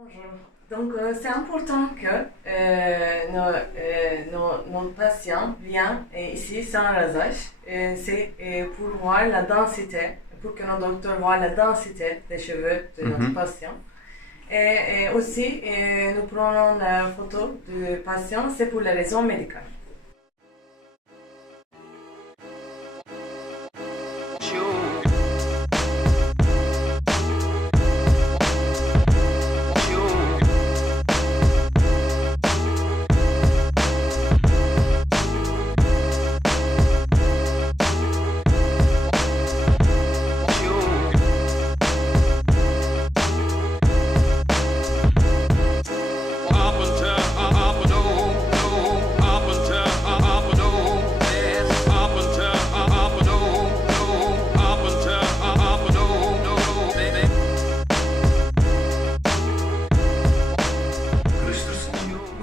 Bonjour. Donc, c'est important que nos patients viennent ici sans rasage. C'est pour voir la densité, pour que nos docteurs voient la densité des cheveux de notre patient. Et aussi, nous prenons la photo du patient, c'est pour les raisons médicales.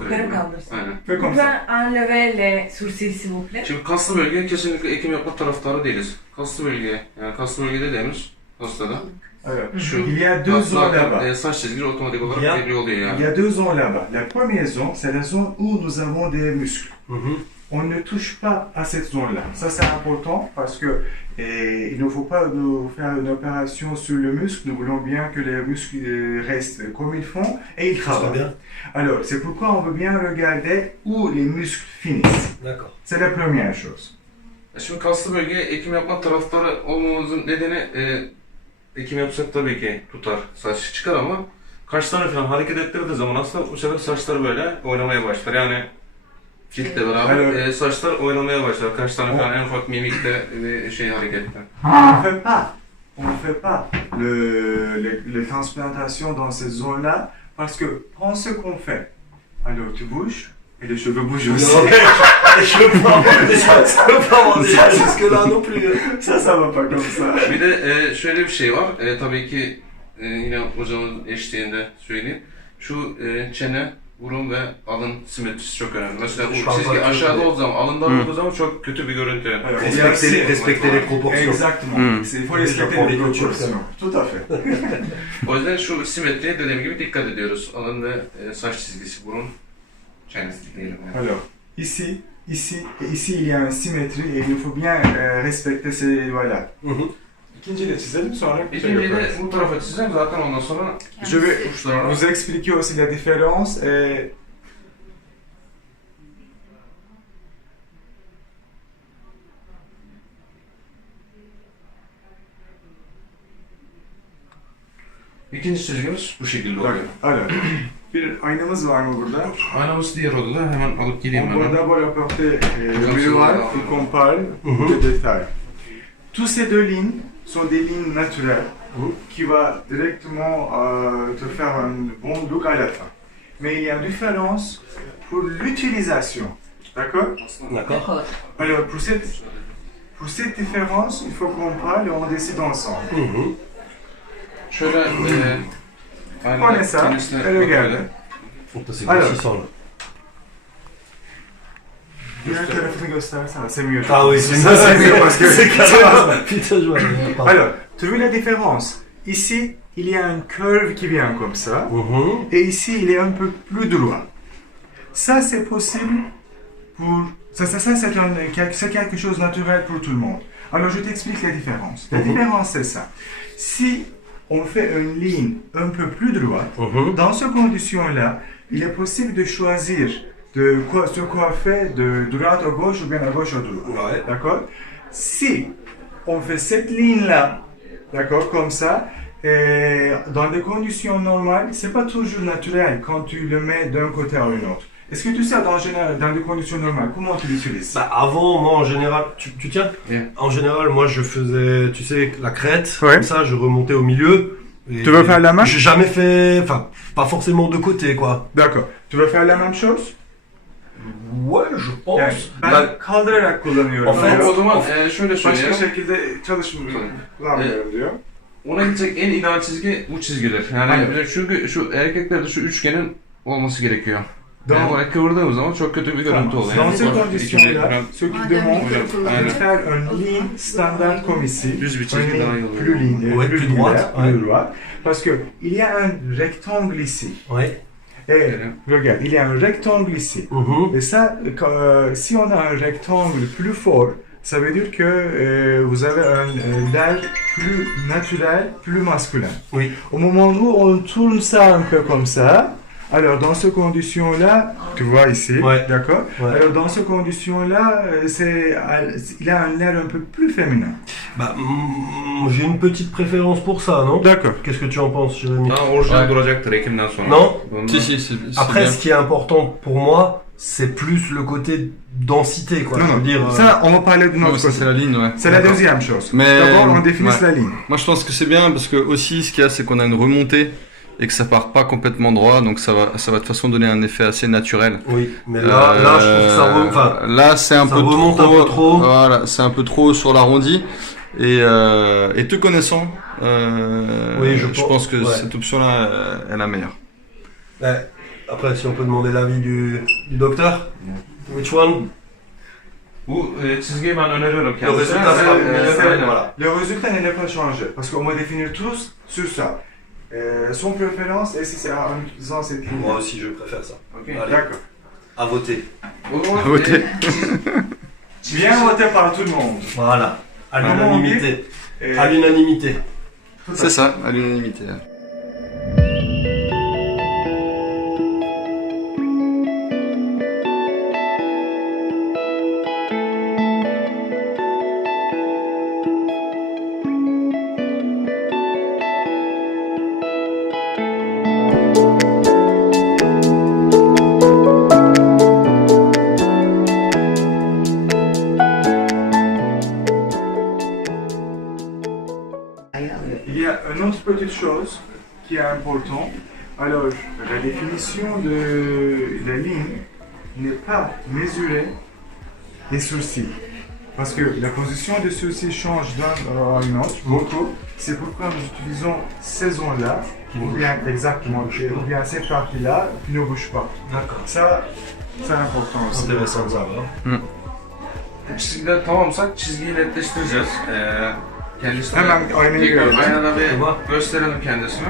Yukarı kaldırsın. Aynen. Vous pouvez enlever les sourcils s'il vous plaît. Şimdi kaslı bölgeye kesinlikle ekim yapma taraftarı değiliz. Kaslı bölgeye, yani kaslı bölgede demiş hastada. Alors, Şu il y a deux zones là-bas. saç çizgileri otomatik olarak Il y a- belli oluyor Il yani. y a deux zones là-bas. La première zone, c'est la zone où nous avons des muscles. Hı. On ne touche pas à cette zone-là. Ça, c'est important parce que il ne faut pas nous faire une opération sur le muscle. Nous voulons bien que les muscles restent comme ils font et ils travaillent. Alors, c'est pourquoi on veut bien regarder où les muscles finissent. D'accord. C'est la première chose. Şimdi kaslı bölgeye ekim yapma taraftarı olmamızın nedeni ekim yapsak tabii ki tutar, saç çıkar ama kaşlarını falan hareket ettirdiği zaman aslında bu sefer saçlar böyle oynamaya başlar. Yani ciltle beraber Evet. saçlar oynamaya başlar. Kaşlarını falan en ufak mimikte harekette. On ne fait pas les transplantations dans cette zone-là parce que prends ce qu'on fait. Alors tu bouges et les cheveux bougent aussi. Je veux pas avoir déjà, ça veut pas avoir déjà jusque là non plus. Ça va pas comme ça. Bir de şöyle bir şey var. Tabii ki yine hocamın eşliğinde söyleyeyim. Şu çene, burun ve alın simetrisi çok önemli. Mesela bu çizgi aşağıda olduğu zaman, alında olduğu zaman çok kötü bir görüntü. Alors, Respecter les proportions. Exactement. Il faut respecter les proportions. Tout à fait. O yüzden şu simetriye dediğim gibi dikkat ediyoruz. Alın ve saç çizgisi, burun, çenesi diyelim. Yani. Alors, ici et ici il y a une symétrie et il nous faut bien respecter ces voilà. İkinciyi de çizelim sonra İkinciyi de bu tarafa çizeceğim zaten ondan sonra Je vais uçlarına... vous expliquer aussi la différence et İkinci çizgimiz bu şekilde oluyor. alors, bir aynamız var mı burada? Aynamız diğer odada, hemen alıp geleyim On va ben. d'abord apporter le Comme miroir ça, pour qu'on parle des détails. Tous ces deux lignes sont des lignes naturelles qui va directement te faire un bon look à la fin. Mais il y a une différence pour l'utilisation. D'accord? D'accord. Alors, pour cette différence, il faut qu'on parle et on décide ensemble. Şöyle Prenez ça kendisine et regardez. bakıyorum. Donc c'est Alors. grossissant là. Diğer tarafını göstersene, c'est mieux. Ah oui, ça c'est mieux parce que c'est carrément. Putain, je vois. Pardon. Alors, tu vois la différence? Ici, il y a une curve qui vient comme ça, et ici, il est un peu plus droit. Ça, c'est possible pour... Ça c'est quelque chose de naturel pour tout le monde. Alors, je t'explique la différence. La différence, c'est ça. Si on fait une ligne un peu plus droite, dans ces conditions-là, il est possible de choisir se coiffer de droite à gauche ou bien à gauche à droite. Ouais. D'accord? Si on fait cette ligne-là, d'accord, comme ça, et dans des conditions normales, c'est pas toujours naturel quand tu le mets d'un côté à un autre. Est-ce que tu sais, dans des conditions normales, comment tu l'utilises? Bah avant, moi en général, tu tiens? Yeah. En général, moi je faisais, tu sais, la crête, Ouais. comme ça, je remontais au milieu. Et Tu veux faire la main? J'ai jamais fait, enfin, pas forcément de côté quoi. D'accord. Tu veux faire la même chose? Ouais, je pense. Yani ben kaldırarak kullanıyorum. En fait, O zaman şöyle başka söyleyeyim. şekilde kullanmıyorum diyor. Ona gidecek en ideal çizgi bu çizgiler. Yani Aynen. çünkü şu erkeklerde şu üçgenin olması gerekiyor. Yani oraya kıvırdığımız zaman çok kötü bir görüntü oluyor. Dans ces Yani conditions-là, ce qui demande Aynen. de faire une ligne standard comme ici, Düz bir une çizgi daha iyi ligne oluyor. plus ligne, Ouais, plus plus droite, linéaire, ouais. plus droite, parce que il y a un rectangle ici. Ouais. Et regarde, il y a un rectangle ici. Et ça, si on a un rectangle plus fort, ça veut dire que vous avez un l'air plus naturel, plus masculin. Oui. Au moment où on tourne ça un peu comme ça, alors dans ces conditions-là, tu vois ici, Ouais. d'accord? Ouais. Alors dans ces conditions-là, il a un air un peu plus féminin. Bah, j'ai une petite préférence pour ça, non? D'accord. Qu'est-ce que tu en penses, Jérémy? Daha orijinal duracaktır Ekim'den sonra. Non. Bundan- Si, si, c'est Après, bien. ce qui est important pour moi, c'est plus le côté densité, quoi. Non, Je veux non, dire, ça, on va parler de Ouais, notre ça, côté. c'est la ligne, ouais. C'est la D'accord. deuxième chose. Mais- D'abord, on définit ouais. la ligne. Moi, je pense que c'est bien parce que aussi, ce qu'il y a, c'est qu'on a une remontée et que ça part pas complètement droit, donc ça va de toute façon donner un effet assez naturel. oui, mais là, je trouve que ça enfin, là, c'est un ça peu remonte trop. un peu trop. Voilà, c'est un peu trop sur l'arrondi. Et te connaissant, Oui, je je pense- pense que ouais. cette option-là est la meilleure. après, si on peut demander l'avis du docteur. Which one? Bu çizgiyi ben öneriyorum Le kendisine. résultat sera mieux. Aynen. Voilà. Le résultat n'est pas changé parce qu'on va définir tous sur ça. Son préférence, et si c'est en utilisant cette ligne. Moi aussi, je préfère ça. Okey. Allez, D'accord. à voter. O zaman Voter. Bien voté par tout le monde. Voilà. À Comment l'unanimité. Et- À l'unanimité. C'est ça, à l'unanimité. Il y a une autre petite chose qui est importante. Alors, la définition de la ligne n'est pas mesurée des sourcils. Parce que la position des sourcils change d'un à une autre beaucoup. C'est pourquoi nous utilisons ces zones-là, ou bien exactement, ou bien cette partie-là, qui ne bouge pas. D'accord. Ça, c'est important aussi. Intéressant de savoir. bu çizgiler tamamsak çizgiyi netleştireceğiz. Kendisine Hemen aynayı tekrar görelim. aynada bir Tamam. gösterelim kendisine.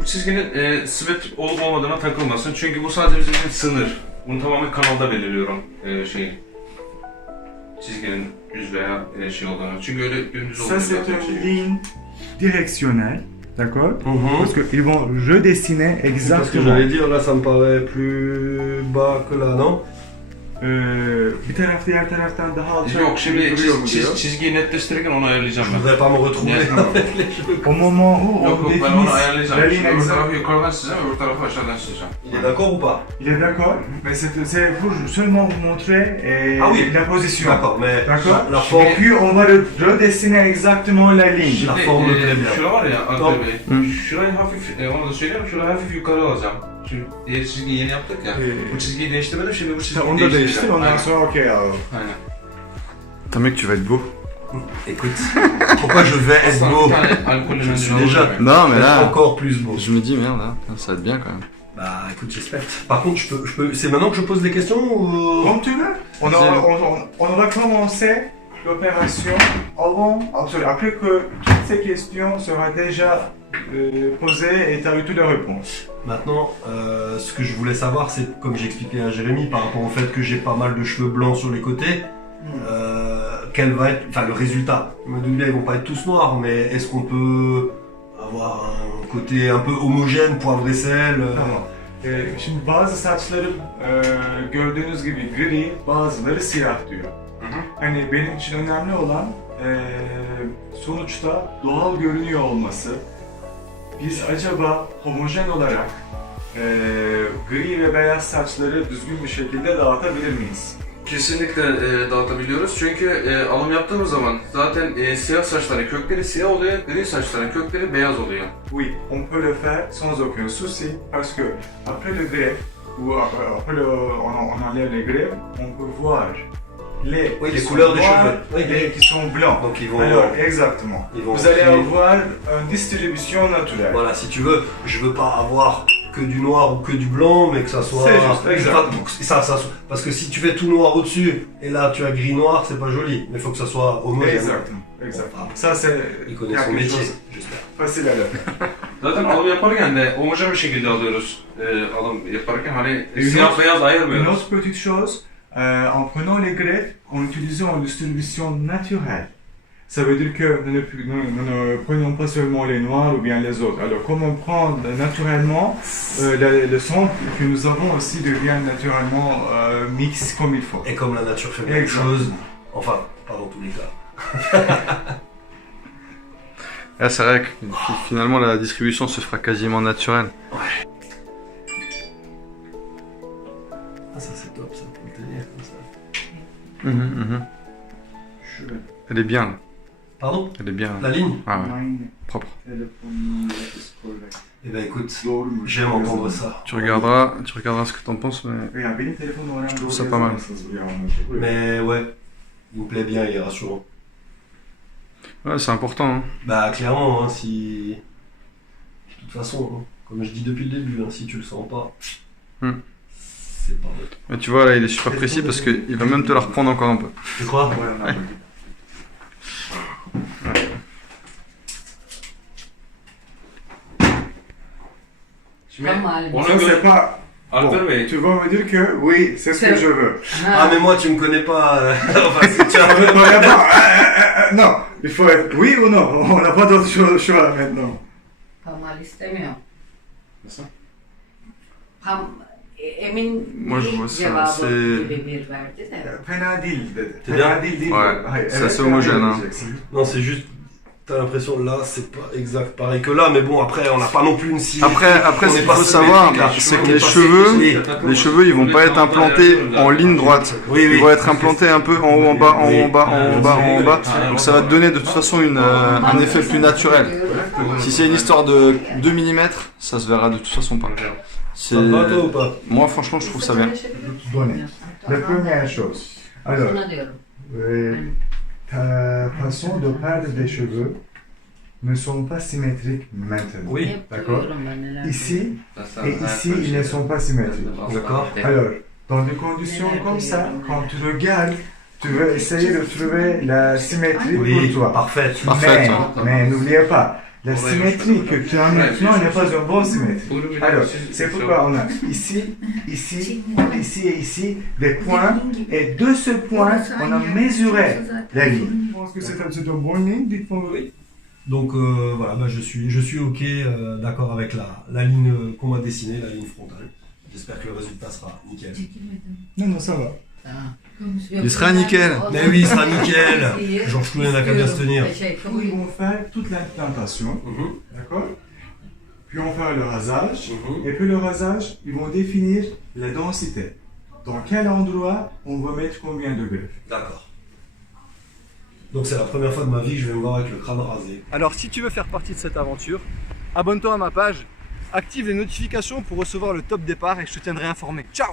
Bu çizginin simetrik olup olmadığına takılmasın. Çünkü bu sadece bizim için sınır. Bunu tamamen kanalda belirliyorum şeyi. Çizginin düz veya şey olduğunu. Çünkü öyle gündüz Ça, oluyor c'est zaten une çizgi. ligne directionnelle, d'accord? Mhm. Parce qu'ils vont redessiner C'est ce que exactement. j'allais dire, là ça me paraît plus bas que là, non? Bir taraf diğer taraftan daha alçak Yok şimdi duruyor mu diyor. çizgiyi netleştirirken onu ayarlayacağım Je ben. voudrais pas me retrouver Yeah. avec les cheveux. Au moment où Yok on yok ben définit onu ayarlayacağım. la Şimdi ligne öbür exacte, tarafı yukarıdan çizeceğim, öbür tarafı aşağıdan çizeceğim. Il est d'accord ou pas? il est d'accord, mais c'est pour seulement vous montrer Ah oui. la position. D'accord, mais D'accord. la Et forme. puis on va redessiner exactement la ligne. La forme très bien. Şura var ya Tamam. Andrei Bey. Şurayı hafif, onu da söyleyeyim, şurayı hafif yukarı alacağım. Şimdi diğer çizgiyi yeni yaptık ya. Bu çizgiyi değiştirmedim, şimdi bu çizgiyi Onu da değiştir, değiştireceğim. ondan Aynen. sonra okey alalım. Aynen. T'as mec, tu vas être beau. Écoute, pourquoi je vais être Aslında beau? bir tane alkollü Je mendil suis alalım déjà- demek. Non, mais Être là, encore plus beau. je me dis merde, là, ça va être bien quand même. Bah écoute, j'espère. Par contre, je peux... c'est maintenant que je pose des questions ou... Comme tu veux. On va commencer l'opération après que toutes ces questions seront déjà posées et tu as eu toutes les réponses. Maintenant, ce que je voulais savoir, c'est, comme j'expliquais à Jérémy, par rapport au fait que j'ai pas mal de cheveux blancs sur les côtés, quel va être, enfin le résultat. Je me doute bien, ils vont pas être tous noirs, mais est-ce qu'on peut avoir un côté un peu homogène, poivre et sel Tamam. Şimdi bazı saçlarım gördüğünüz gibi gri, bazıları siyah diyor. Hani benim için önemli olan sonuçta doğal görünüyor olması. Biz acaba homojen olarak gri ve beyaz saçları düzgün bir şekilde dağıtabilir miyiz? Kesinlikle dağıtabiliyoruz çünkü alım yaptığımız zaman zaten siyah saçların kökleri siyah oluyor, gri saçların kökleri beyaz oluyor. Oui, on peut le faire sans aucun souci parce que après le greffe ou après on enlève les greffes, on peut voir les les qui couleurs sont des noirs cheveux. Oui, et les qui sont blancs. Donc ils vont. Alors, exactement. Ils vont Vous allez filer. avoir une distribution naturelle. Voilà, si tu veux, je veux pas avoir que du noir ou que du blanc, mais que ça soit. C'est juste, exact. Parce que si tu fais tout noir au-dessus et là tu as gris noir, c'est pas joli. Mais il faut que ça soit homogène. Exactement. Exactement. Ça, c'est Il connaît son quelque métier, chose j'espère. facile à faire. Zaten alım yaparken de homojen bir şekilde alıyoruz. Alım yaparken hani Et siyah beyaz Une ayırmıyoruz. autre petite chose, en prenant les greffes, en utilisant une distribution naturelle. Ça veut dire que nous ne prenons pas seulement les noirs ou bien les autres. Alors, comme on prend naturellement, le sang que nous avons aussi devient naturellement mix comme il faut. Et comme la nature fait plein de choses, enfin, pas dans tous les cas. Ah, c'est vrai que finalement la distribution se fera quasiment naturelle. Ah, ça c'est top, ça, pour le tenir comme ça. Elle est bien, là. Pardon? Elle est bien. La ligne? Ah, ouais. Propre. Eh ben écoute, j'aime entendre ça. Tu regarderas ce que t'en penses, mais Je trouve ça pas mal. Mais ouais, il me plaît bien, il est rassurant. ouais, c'est important. Hein. Bah clairement, hein, si... De toute façon, hein, comme je dis depuis le début, hein, si tu le sens pas, c'est pas vrai. Mais tu vois, là, il est super précis parce qu'il va même te la reprendre encore un peu. Tu crois? Şimdi Pas mal. ona Ça, göre c'est pas... Alper Bon, Bey, tu vas me dire que oui, c'est ce que je veux. Ah mais moi tu me connais pas, enfin si tu as... Non, il faut être oui ou non. On n'a pas d'autre choix maintenant. Pamal istemiyor. Nasıl? Emin Moi, je değil vois ça, cevabı c'est- gibi bir verdi de. Fena değil dedi. C'est Fena bien. değil değil. Ouais, Hayır, c'est evet, assez fena homogène, değil hein. diyeceksin. Non c'est juste, t'as l'impression là c'est pas exact pareil que là, mais bon après on n'a pas non plus une scie. Après, On ce est qu'il pas faut symétrique, savoir, là. c'est On que est les pas cheveux, symétrique. ils vont pas être implantés en ligne droite. Oui, Ils oui. vont être implantés un peu en haut, en bas, en haut, en bas, en haut, en bas, en bas. Donc ça va te donner de toute façon un effet plus naturel. Si c'est une histoire de 2 mm, ça se verra de toute façon pas. Ça te va toi ou pas? Moi franchement je trouve ça bien. Donner. La première chose. Alors, Buna diyorum. ta façon de perdre des cheveux ne sont pas symétriques maintenant. Oui. Hep D'accord. duyuyorum ben neler. Ici et ici, ils ne sont pas symétriques. D'accord. Alors, dans des conditions comme ça, quand tu regardes, tu veux essayer de trouver la symétrie Oui, pour toi. parfaite. Parfait. Mais n'oubliez pas, la symétrie que tu as maintenant n'est pas une bonne symétrie. Alors, c'est pourquoi on a ici, ici, ici et ici des points, et de ce point, on a mesuré la ligne. Je pense que c'est une bonne ligne, dites-moi oui. Donc voilà, bah, je suis ok, d'accord avec la ligne qu'on m'a dessinée, la ligne frontale. J'espère que le résultat sera nickel. Non, ça va. Il sera nickel. Mais oui, il sera nickel. Georges Clooney n'a qu'à bien se tenir. Ils vont faire toute l'implantation, d'accord? Puis on va faire le rasage, et puis le rasage, ils vont définir la densité. Dans quel endroit on va mettre combien de greffes. D'accord. Donc c'est la première fois de ma vie que je vais me voir avec le crâne rasé. Alors si tu veux faire partie de cette aventure, abonne-toi à ma page, active les notifications pour recevoir le top départ et je te tiendrai informé. Ciao!